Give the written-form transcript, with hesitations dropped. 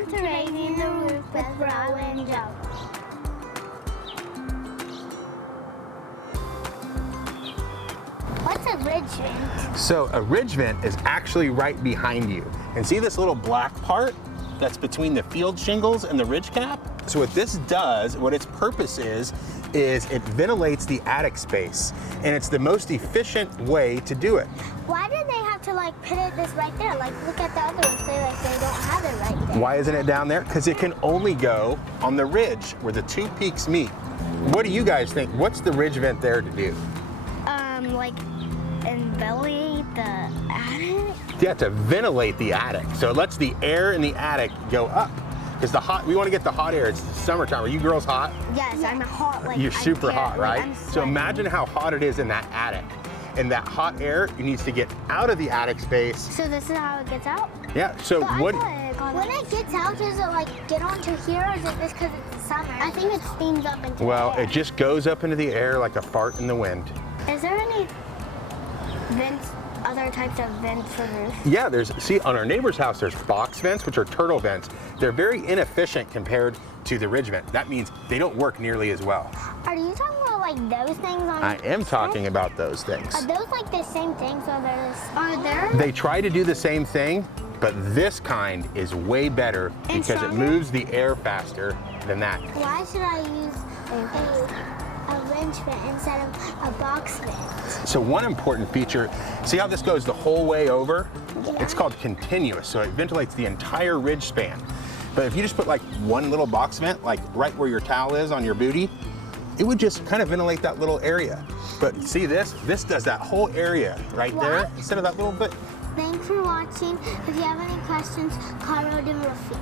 Welcome to Raising the Roof with Rhoden and Joe. What's a ridge vent? So a ridge vent is actually right behind you. And see this little black part that's between the field shingles and the ridge cap? So what this does, what its purpose is it ventilates the attic space. And it's the most efficient way to do it. Why did they have to like put this right there? Like look at the other ones, they don't have it right there. Why isn't it down there? Because it can only go on the ridge where the two peaks meet. What do you guys think? What's the ridge vent there to do? Like ventilate the attic? Yeah, to ventilate the attic. So it lets the air in the attic go up. Because we want to get the hot air. It's summertime. Are you girls hot? Yes, I'm hot. Like you're super hot, right? I'm so imagine how hot it is in that attic. And that hot air, it needs to get out of the attic space. So this is how it gets out? Yeah, so when it gets out, does it like get onto here, or is it just because it's summer? I think it steams up into the air. It just goes up into the air like a fart in the wind. Is there any vents, other types of vents for roofs? Yeah, see, on our neighbor's house, there's box vents, which are turtle vents. They're very inefficient compared to the ridge vent. That means they don't work nearly as well. Are you talking about like those things on I am talking about those things. Are those like the same things, or are there? They try to do the same thing, but this kind is way better because it moves the air faster than that. Why should I use a ridge vent instead of a box vent? So one important feature, see how this goes the whole way over? Yeah. It's called continuous, so it ventilates the entire ridge span. But if you just put like one little box vent, like right where your towel is on your booty, it would just kind of ventilate that little area. But see this does that whole area right there instead of that little bit. Thanks for watching. If you have any questions, call Rhoden Roofing.